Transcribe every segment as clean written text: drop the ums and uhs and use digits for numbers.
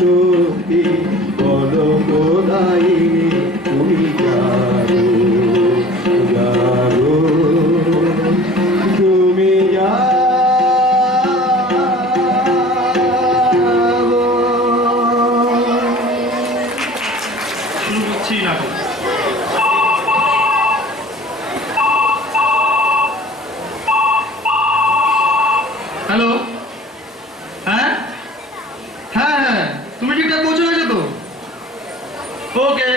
শক্তি বলো কোদাইনি তুমি জানো জানো তুমি হ্যালো, হ্যাঁ হ্যাঁ হ্যাঁ, তুমি ঠিকঠাক পৌঁছে গেছো তো? ওকে,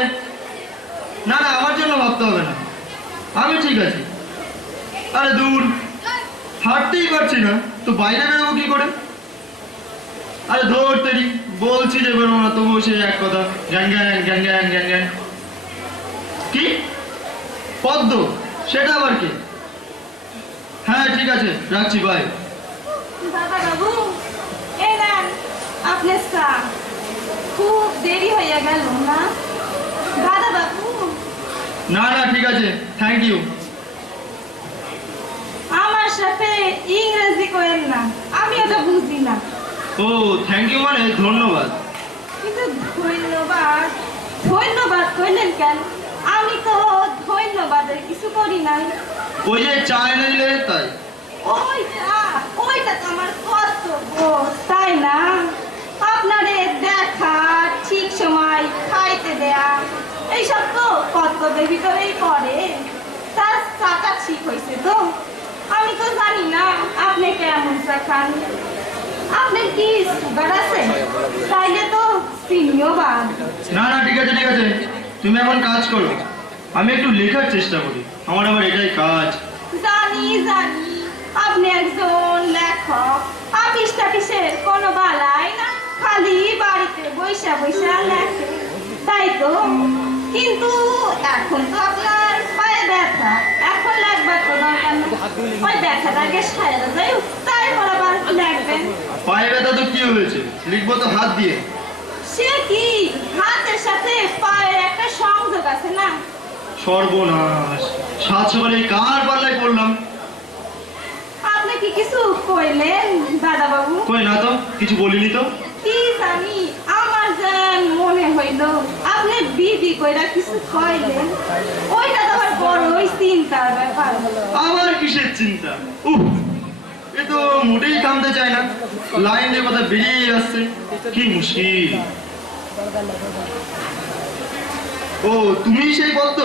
না না আমার জন্য ভাবতে হবে না, আমি ঠিক আছি। আরে দূর, হাঁটতেই পারছি না তো বাইরে বেরোবো কি করে? আরে ধরতেরি, বলছি যে বেরোবো না, তবুও সে এক কথা, gang gang gang gang gang gang. কি পদ্ম? সেটা আবার কি? হ্যাঁ ঠিক আছে, রাখছি, বাই। দাদা বাবু, এই নেন আপনার চা। খুব দেরি হয়ে গেল না দাদা বাবু? না না ঠিক আছে, থ্যাংক ইউ। আমার সাথে ইংরেজি করেন না, আমি ওটা বুঝি না। ও থ্যাংক ইউ মানে ধন্যবাদ। কিন্তু ধন্যবাদ ধন্যবাদ কইলেন কেন? আমি তো ধন্যবাদের কিছু করি নাই। ওই যে চা এনে দিলে তাই। ওইটা তো আমার কর্তব্য, তাই না? আপনারে দেখা, ঠিক সময় খাইতে দেয়া, এইসব তো কর্তব্যের ভিতরেই পড়ে। তার চাটা ঠিক হয়েছে তো? আমি তো জানি না আপনি কেমন চা খান। আপনার কি সুগার আছে? তাইলে তো চিনিও বাদ। না না ঠিক আছে ঠিক আছে, তুমি এখন কাজ করো, আমি একটু লেখার চেষ্টা করি, আমার আবার এটাই কাজ। জানি জানি আপনি একজন লেখক, আপিস টাপিসের কোনো বালাই না, খালি বাড়িতে বৈশা বৈশা লেখে, তাই তো? কিন্তু এখন তো আপনার পায়ে ব্যথা, এখন লেখবার তো দরকার না। ওই ব্যথার আগে সারা যায়, তাই বরাবর লেখবেন। পায়ে ব্যথা তো কি হয়েছে, লিখবো তো হাত দিয়ে। সে কি, হাতের সাথে পায়ের একটা সংযোগ আছে না? সর্বনাশ, সাত সকালে কার পাল্লায় পড়লাম। আপনি কি কিছু কইলেন দাদা বাবু? কই না তো, কিছু বলিনি তো। কি জানি, আমার যেন মনে হইল আপনি বিবি কইরা কিছু কইলেন। ওইটা তো আমার বড়ই চিন্তার ব্যাপার। আমার কিসের চিন্তা? উহ, এ তো মোটেই থামতে চায় না, লাইন দিয়ে কথা বেরিয়ে আসছে, কি মুশকিল। ও তুমি সেই পদ্ম?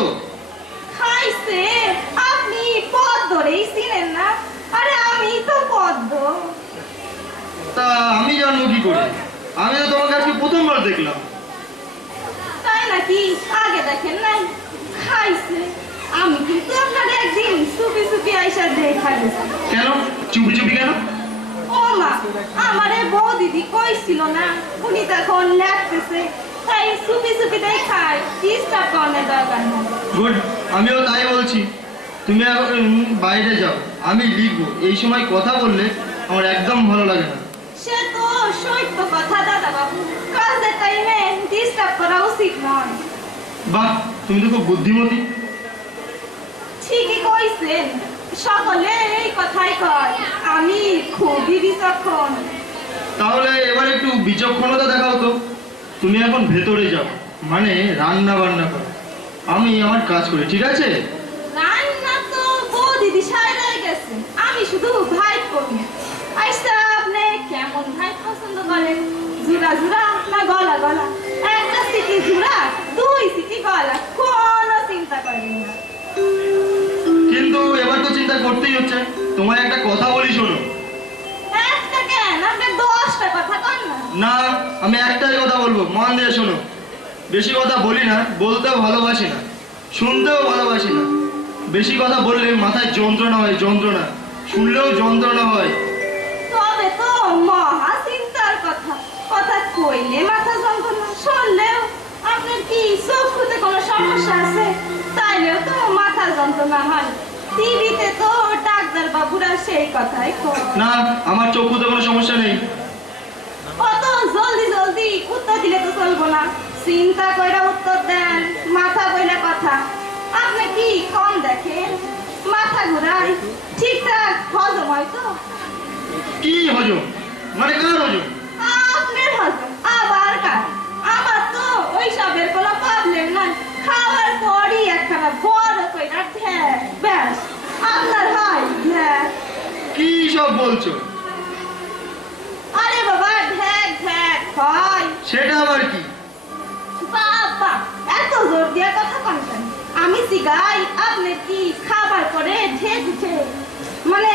খাইছে, আপনি পদ ধরেই ছিলেন না? আরে আমি তো পদ্ম। তা আমি জানবো কি করে? আমি তো তোমাকে আজকে প্রথমবার দেখলাম। তাই নাকি? আগে দেখেন নাই? খাইছে, আমি কিন্তু আপনার একদিন চুপি চুপি আইসা দেখা গেছি। কেন চুপি চুপি কেন? ও মা, আমারে বউ দিদি কইছিল না উনি তখন লেখতেছে, তাই চুপি চুপি দেখাই ডিস্টার্ব করলে দরকার নেই। গুড, আমিও তাই বলছি। তুমি এখন বাইরে যাও, আমি লিখবো। এই সময় কথা বললে আমার একদম ভালো লাগে না। সে তো সত্য কথা দাদা বাবু, কাজের টাইমে ডিস্টার্ব করা উচিত নয়। বাহ, তুমি তো খুব বুদ্ধিমতী। ঠিকই কইছেন, সকলে এই কথাই কয়, আমি খুবই বিচক্ষণ। তাহলে এবার একটু বিচক্ষণতা দেখাও তো। তুমি এখন ভেতরে যাও, মানে রান্না বান্না করো, আমি আমার কাজ করি, ঠিক আছে? রান্না তো বউ দিদি সাইরাই গেছে, আমি শুধু ভাই করি। আচ্ছা, আপনি কেমন ভাই পছন্দ করেন? জুড়া জুড়া না গলা গলা? একটা সিটি জুড়া, দুই সিটি গলা, কোনো চিন্তা করেন না। কিন্তু এবার তো চিন্তা করতেই হচ্ছে। তোমায় একটা কথা বলি, শোনো। একটা কেন, আপনি 10টা কথা কন না। না, আমি একটাই কথা বলবো, মন দিয়ে শোনো। বেশি কথা বলি না, বলতেও ভালোবাসি না, শুনতেও ভালোবাসি না। বেশি কথা বললে মাথায় যন্ত্রণা হয়, যন্ত্রণা, শুনলেও যন্ত্রণা হয়। তবে তো মহা চিন্তার কথা, কথা কইলে মাথা যন্ত্রণা, শুনলেও। আপনার কি চোখে কোনো সমস্যা আছে? তাইলেও তো মাথা যন্ত্রণা হয়। টিভিতে তো ডাক্তার বাবুরা সেই কথাই কয়। না, আমার চক্ষুতে কোনো সমস্যা নেই। অত জলদি জলদি উত্তর দিলে তো চলবো না, চিন্তা কইরা উত্তর দেন, মাথা বইলা কথা। আপনি কি কম দেখেন? মাথা ঘুরায়, ঠিকঠাক হজম হয় তো? কি হজম? মানে কার হজম? আপনার হজম, আবার কার? বলছো? আরে বাবা, ঢেক ঢেক হয়। সেটা আবার কি? বাবা, এত জোর দিয়ে কথা বলছেন। আমি শিখাই, আপনি কি খাবার করে ঢেক উঠে, মানে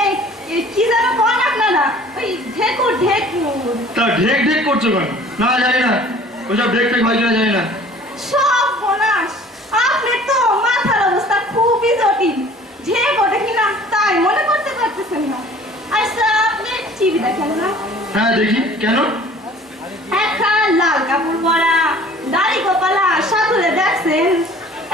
কি যেন কোন আপনারা, ওই ঢেকুর ঢেকুর। তা ঢেক ঢেক করছো কেন? না জানি না, ওইসব ঢেক ঢেক হয় কিনা জানি না। সব বোনাস, আপনার তো মাথার অবস্থা খুবই জটিল। ঢেক ওঠে কিনা তাই মনে করতে পারতেছেন না। আচ্ছা, আপনি টিভি দেখেন না? হ্যাঁ দেখি, কেন? এখন লাল কাপড় পরা, দাড়ি গোপালা সাথে দেখছেন,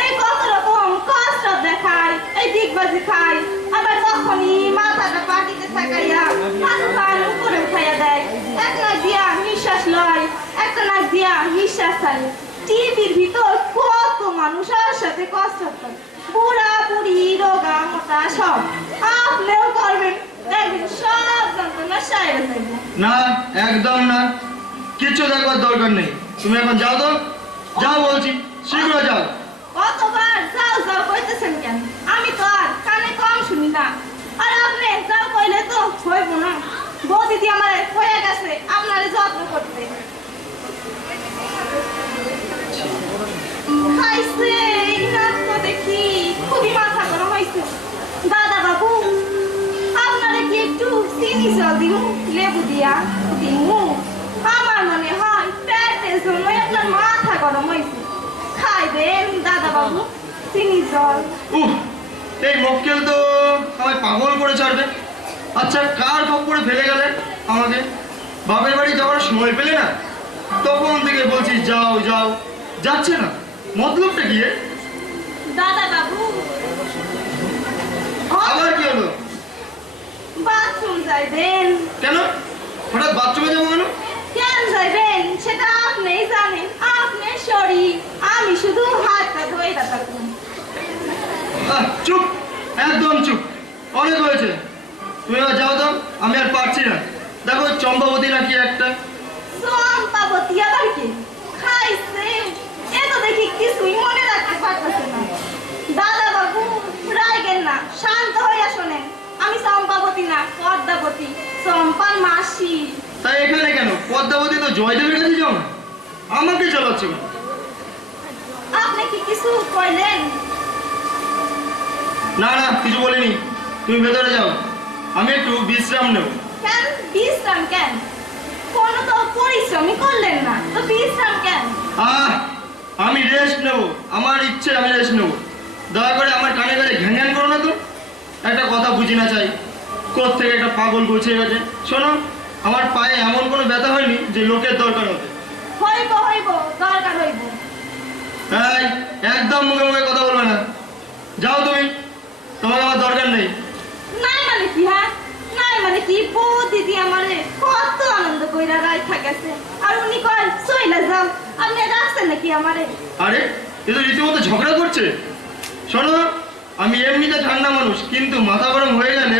এই কত রকম কষ্ট দেখায়, এই দিগবাজি খায়, আবার তখনই মাথাটা পাটিতে থাকাইয়া মাথা কান উপরে উঠাইয়া দেয়। এক নাক দিয়া নিঃশ্বাস লয়, একটা নাক দিয়া নিঃশ্বাস ছাড়ে। টিভির ভিতর কত মানুষ আর সাথে কষ্ট করে, বুড়া বুড়ি রোগা মোটা সব। আপনিও করবেন, দেখবেন সব যন্ত্রণা সাইরে যাবে। না, একদম না, কিচ্ছু দেখবার দরকার নেই। তুমি এখন যাও তো, যাও বলছি, শীঘ্র যাও। কতবার যাও যাও কইতেছেন কেন? আমি তো আর কানে কম শুনি না। আর আপনি যাও কইলে তো হইব না। বৌদিদি আমার হয়ে গেছে আপনারে যত্ন করতে। খাইছে এই নাচ তো দেখি খুবই মাথা গরম হয়েছে। দাদা বাবু, আপনারে কি একটু চিনি জল দিমু, লেবু দিয়া দিমু? আমার মনে হয় পেটের জন্য আপনার মাথা গরম হয়েছে। খাইবেন দাদা বাবু চিনি জল? উহ, এই মক্কেল তো আমায় পাগল করে ছাড়বে। আচ্ছা, কার খপ্পরে ফেলে গেলে আমাকে? বাপের বাড়ি যাওয়ার সময় পেলে না, তখন থেকে বলছি যাও যাও, যাচ্ছে না। মতলবটা কি? দাদা বাবু, আবার কি হলো? বাথরুম যাইবেন? কেন হঠাৎ বাথরুমে যাবো কেন? কেন যাইবেন সেটা আপনিই জানেন। আপনার শরীর, আমি শুধু হাতটা ধইরা থাকুন। চুপ, একদম চুপ, অনেক হয়েছে। তুমি এবার যাও তো, আমি আর পারছি না। দেখো চম্পাবতী নাকি একটা। চম্পাবতী আবার কি? খাইছে এ তো দেখি কিছুই মনে রাখতে পারতেছে না। দাদা বাবু, রাইগেন না, শান্ত হইয়া শোনেন। আমি চম্পাবতী না, পদ্মাবতী, চম্পার মাসি। তাই এখানে কেন? পদ্মাবতী তো জয়দেবের কাছে যাও না, আমাকে চালাচ্ছ কেন? আপনি কি কিছু কইলেন? না না, কিছু বলিনি। তুমি ভেতরে যাও, আমি একটু বিশ্রাম নেব। কেন বিশ্রাম কেন? কোনো তো পরিশ্রমই করলেন না, তো বিশ্রাম কেন? আমি রেস্ট নেব, আমার ইচ্ছে আমি রেস্ট নেব। দয়া করে আমার কানে কানে ঘ্যান ঘ্যান করো না তো। একটা কথা বুঝি না চাই, কোত্থেকে একটা পাগল গুছিয়ে গেছে। শোনো, আমার পায়ে এমন কোনো ব্যথা হয়নি যে লোকের দরকার হবে। হইব হইব, দরকার হইব। এই, একদম মুখে মুখে কথা বলবে না। যাও তুমি, তোমার আমার দরকার নেই। নাই মানে কি? হ্যাঁ নাই মানে কি? দিদি আমারে কত আনন্দ কইরা রাইখা গেছে, আর উনি কয় সইলা যাও। আপনি রাখছেন নাকি আমারে? আরে, এ তো রীতিমতো ঝগড়া করছে। শোনো, আমি এমনিতে ঠান্ডা মানুষ, কিন্তু মাথা গরম হয়ে গেলে।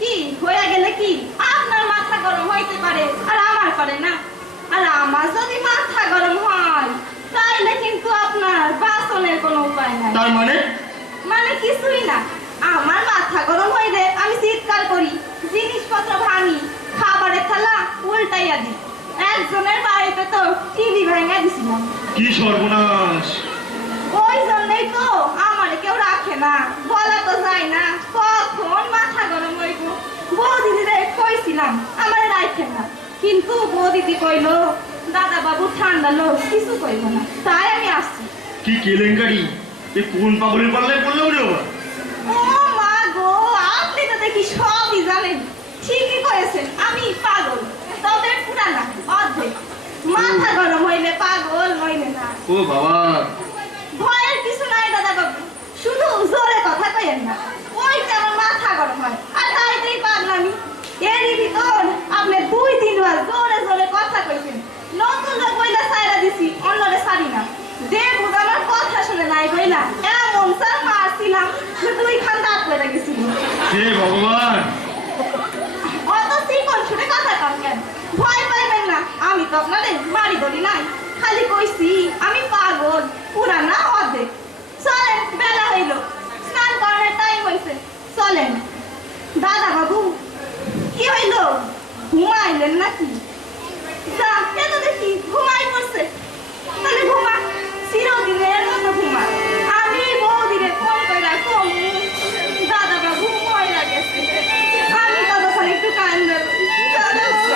কি হয়ে গেলে কি? আপনার মাথা গরম হইতে পারে, আর আমার পারে না। আর আমার যদি মাথা গরম হয়, তাইলে কিন্তু আপনার বাসনের কোনো উপায় নাই। তার মানে? মানে কিছুই না। আমার মাথা গরম হইলে আমি চিৎকার করি, জিনিসপত্র ভাঙি, খাবারের থালা উল্টাইয়া দিই। একজনের বাড়িতে তো টিভি ভাঙা দিছিলাম। কি সর্বনাশ! ওই জন্যই তো আমার কেউ রাখে না, বলা তো যায় না কখন মাথা গরম হইব। বৌদিদিরে কইছিলাম আমার রাখে না, কিন্তু বৌদিদি কইলো দাদা বাবু ঠান্ডা লোক, কিছু কইব না, তাই আমি আসছি। কি কেলেঙ্কারি! এ কোন পাগলের পাল্লায় পড়লো রে বাবা? ও মা গো, আপনি তো দেখি সবই জানেন। ঠিকই করেছেন, আমি পাগল, তবে পুরা না, অর্ধেক। মাথা গরম হইলে পাগল হইলে না। ও বাবা! ভয়ের কিছু নাই দাদা বাবু, শুধু জোরে কথা কইেন না, ওইটা আমার মাথা গরম হয়। আর তাইতেই পাগলামি। এরই ভিতর আপনি 2 দিন জোরে জোরে কথা কইছেন। নতুন লোক কইলা সাইরা দিছি, অন্যরে সারি না। যে বুঝ আমার কথা শুনে নাই কইলা, এমন স্যার মারছিলাম যে 2 খান দাঁত পড়ে গেছিল। হে ভগবান! অত চিকন শুনে কথা কম কেন? ভয় পাইবেন না, আমি তো আপনাদের মারি ধরি নাই, খালি কইছি আমি পাগল, পুরা না অর্ধেক। চলেন, বেলা হইল, স্নান করার টাইম হয়েছে, চলেন। দাদা বাবু, কি হইলো ঘুমাইলেন নাকি? যা এ তো দেখি ঘুমাই পড়ছে। তাহলে ঘুমা, চিরদিনের মতো ঘুমা। আমি বৌদিরে ফোন কইরা কম দাদা বাবু ময়রা গেছে, আমি ততক্ষণ একটু কান্দে দাদা বাবু।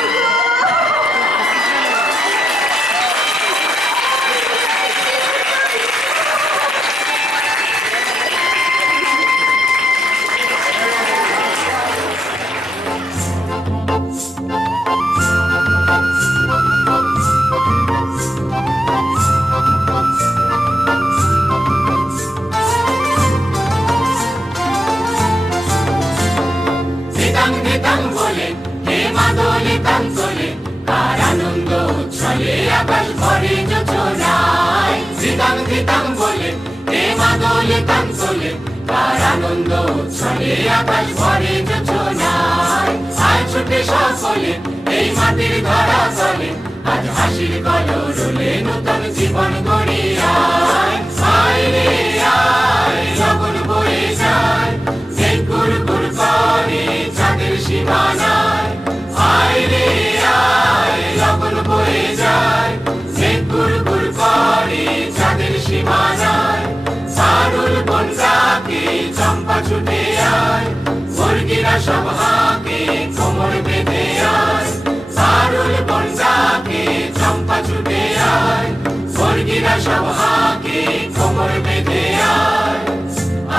আকাশ ভরে যোজনায় ধিতাং ধিতাং বলে হে মাদলে তান তোলে তার আনন্দ উচ্ছলে আকাশ ভরে যোজনায় আয় ছুটে সকলে এই মাটির ধরা তলে আজ হাসির কলরলে নতুন জীবন গড়ে আয় আয় রে আয় লগন বয়ে যায় মেঘ গুর গুর করে চাঁদের সীমানায় আয় রে আয় লগন বয়ে যায় মেঘ গুর গুর করে চাঁদের সীমানায় সারুল বন ডাকে চম্পা ছুটে আয় মুরগিরা সব হাঁকে কোমর বেঁধে আয় সারুল বন ডাকে চম্পা ছুটে আয় মুরগিরা সব হাঁকে কোমর বেঁধে আয়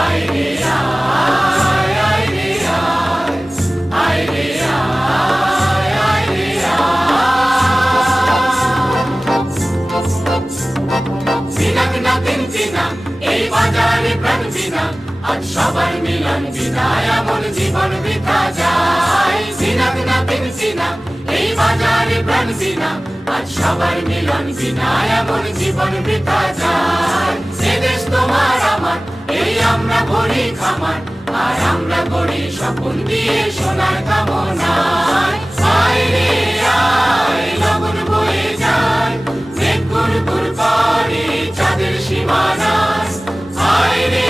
আয় রে আয় আয় রে আয় আয় রে আয় আয় রে বিনা বিনা তিন বিনা এই বাজারে প্রাণ বিনা আজ সবার মিলন বিনা এমন জীবন বৃথা যায় বিনা বিনা তিন বিনা এই বাজারে প্রাণ বিনা আজ সবার মিলন বিনা এমন জীবন বৃথা যায় সে দেশ তোমার আমার এই আমরা ভরি খামার আর আমরা গড়ি স্বপ্ন দিয়ে সোনার কামনায় আয় রে আয় লগন বয়ে যায় মেঘ গুর গুর করে চাঁদের সীমানায় আয় রে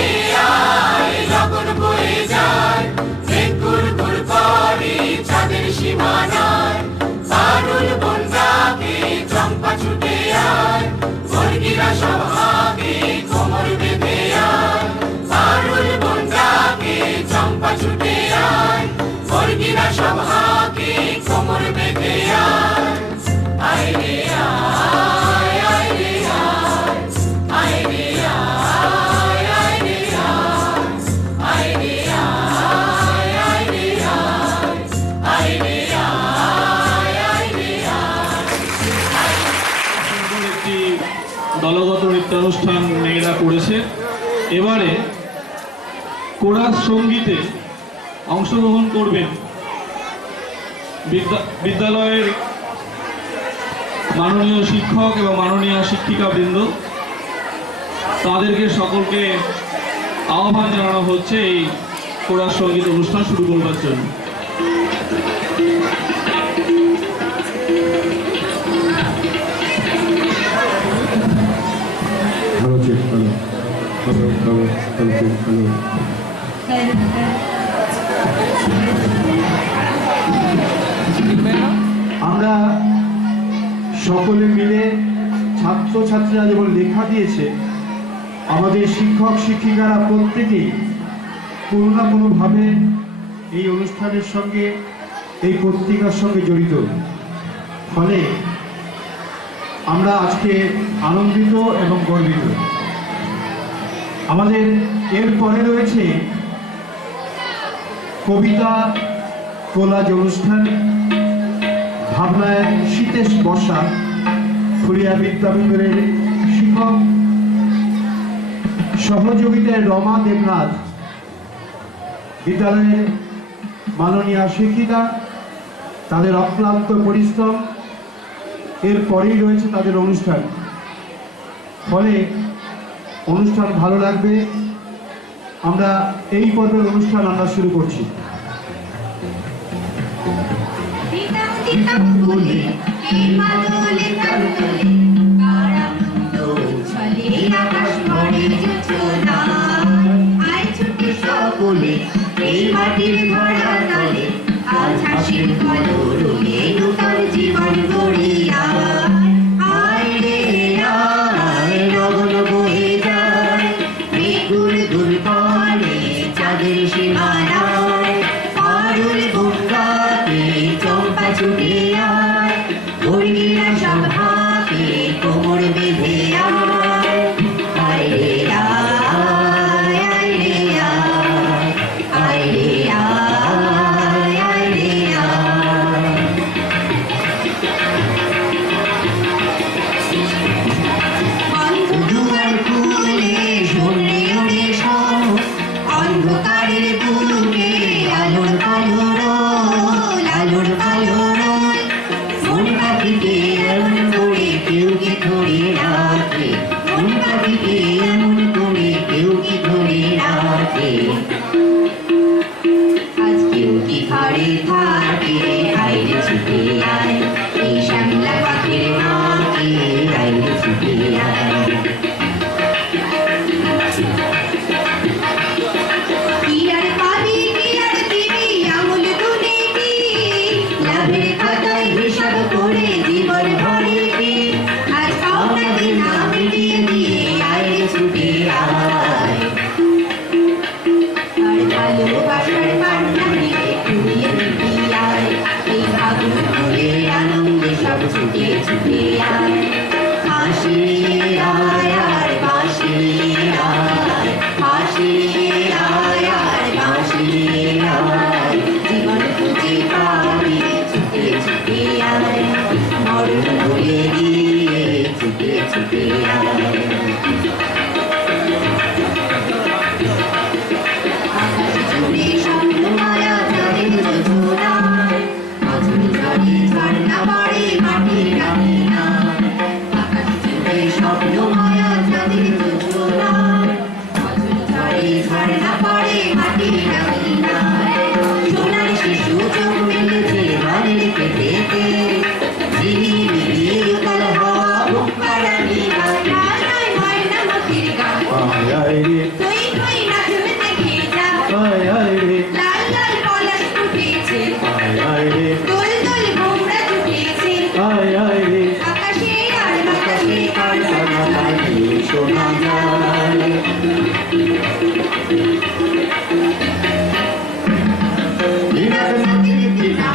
আয় লগন বয়ে যায় মেঘ গুর গুর করে চাঁদের সীমানায় সারুল বন ডাকে চম্পা ছুটে আয় মুরগিরা সব হাঁকে কোমর বেঁধে আয় সারুল বন ডাকে চম্পা ছুটে আয় মুরগিরা সব হাঁকে কোমর বেঁধে আয় আয় রে আয় আয় রে আয় আয় রে আয় আয় রে আয় আয় রে আয় আয় রে আয় আয় রে আয় আয় রে একটি দলগত নৃত্যানুষ্ঠান মেয়েরা করেছে। এবারে কোরাস সঙ্গীতে অংশগ্রহণ করবেন বিদ্যালয়ের মাননীয় শিক্ষক এবং মাননীয় শিক্ষিকাবৃন্দ। তাদেরকে সকলকে আহ্বান জানানো হচ্ছে এই কোরাস সঙ্গীত অনুষ্ঠান শুরু করবার জন্য। ভালো চেক ভালো ভালো ভালো ভালো চেক ভালো। আমরা সকলে মিলে ছাত্রছাত্রীরা যেমন লেখা দিয়েছে, আমাদের শিক্ষক শিক্ষিকারা প্রত্যেকেই কোনো না কোনোভাবে এই অনুষ্ঠানের সঙ্গে এই পত্রিকার সঙ্গে জড়িত। ফলে আমরা আজকে আনন্দিত এবং গর্বিত। আমাদের এরপরে রয়েছে কবিতা কোলাজ অনুষ্ঠান। ভাবনায় শীতেশ বর্ষা ফুলিয়া বিদ্যামন্দিরের শিক্ষক, সহযোগিতায় রমা দেবনাথ, বিদ্যালয়ের মাননীয় শিক্ষিকা, তাদের অক্লান্ত পরিশ্রম। এরপরেই রয়েছে তাদের অনুষ্ঠান। ফলে অনুষ্ঠান ভালো লাগবে। আমরা এই পর্বের অনুষ্ঠান আমরা শুরু করছি। দিতাম বলে এই মাদলে তান তোলে তার আনন্দ উচ্ছলে আকাশ ভরে যোজনায় আয় ছুটে সকলে এই মাটির ধরা তলে আজ হাসির কেউ কি ধরে রাখে মন পাখিকে এমন করে কেউ কি ধরে রাখে আজ কেউ কি ঘরে থাকে আইরে ছুটে আয় এই শ্যামলা পাখির নাকে আইরে ছুটে আয় কি আর পাবি কি আর দিবি আমল গুনে কি লাভের খাতায় হিসাব করে জীবন ভরে কি আজ পাওনাকে না মিটিয়ে দিয়ে আইরে ছুটে আয় আর ভালোবাসার পান্না দিকে ঘুরিয়ে দিবি আয় এই ভাগুন ফুলে আনন্দে সব ছুটে ছুটে আয় হাসি আয় আর বাসি আয় হাসি আয় আর বাসি আয় জীবন খুঁজে পাবি ছুটে ছুটে আয় মরণ ভুলে গিয়ে ছুটে ছুটে আয় আকাশ জুড়ে স্বপ্ন মায়া চাঁদের যোজনায় মাঝুরি ঝড়ে ঝর্ণা পড়ে মাটির নামে না আকাশ জুড়ে স্বপ্ন মায়া চাঁদের যোজনায় মাঝুরি ঝড়ে ঝর্ণা পড়ে মাটির নামে না সোনার শিশু চোখ মেলেছে হারের পেটেতে ঝিলিমিলি কাল হওয়া বুক কাড়ানি গায় ময়না মতির গান আয় আয় রে তুই তুই নাচুন দেখে যা আয় আয় রে লাল লাল পলাশ ফুটেছে আয় আয় রে দোল দোল ভোমরা জুটেছে আয় আয় রে আকাশে আর বাতাসে কার সারা পাখি শোনা যায় বিনা নাতির দিনা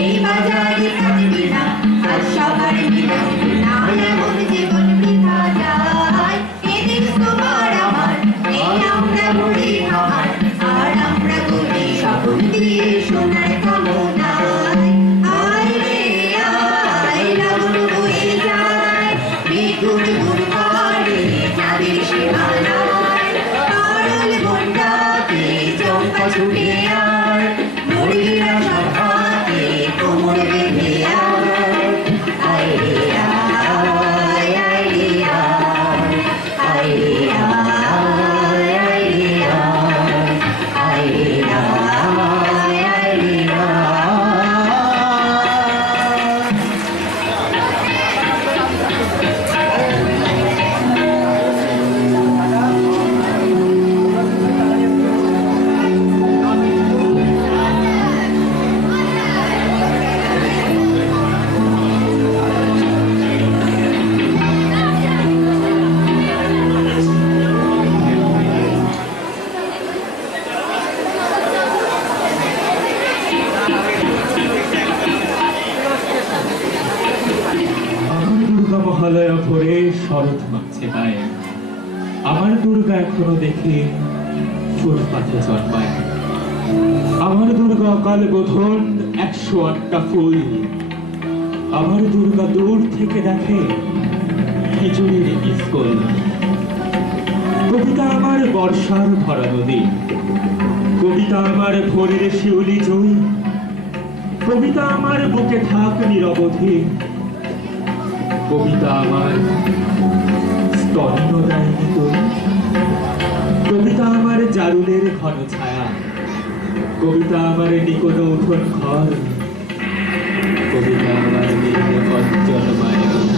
এই বাজারে থাকবি না আজ সবার মিলন বিনা এমন জীবন বৃথা যায় এদিন তোমার আমার এই আমরা মরি আমার আর আমরা করি স্বপ্ন দিয়ে সোনার কামনায় আয় রে আয় লাগুন বয়ে যায় বেগুন গুড় করে চাঁদের সীমানায় তরল বন্যাতে চম্পা ছুটে আয় মরিরা সভাতে কোমর বেঁধে আয় আয় রে আয় আয় রে আয় আয় রে আয় আয় রে আয় আয় রে আয় আয় রে আয় আমার দুর্গা মহালয়া পরে শরৎ মাগছে গায়ে আমার দুর্গা এখনো দেখি ফুটপাথে জন্মায় আমার দুর্গা অকাল বোধন 108টা ফুল আমার দুর্গা দূর থেকে দেখে খিচুড়ির স্কুল কবিতা আমার বর্ষার ভরা নদী কবিতা আমার ভোরের শিউলি জয়ী কবিতা আমার বুকে থাক নিরবধি কবিতা আমার স্তন্যদায়িনী তুই কবিতা আমার জারুলের ঘন ছায়া কবিতা আমার নিকট উঠোন ঘর কবিতা আমার নীল কঞ্চন মায়ের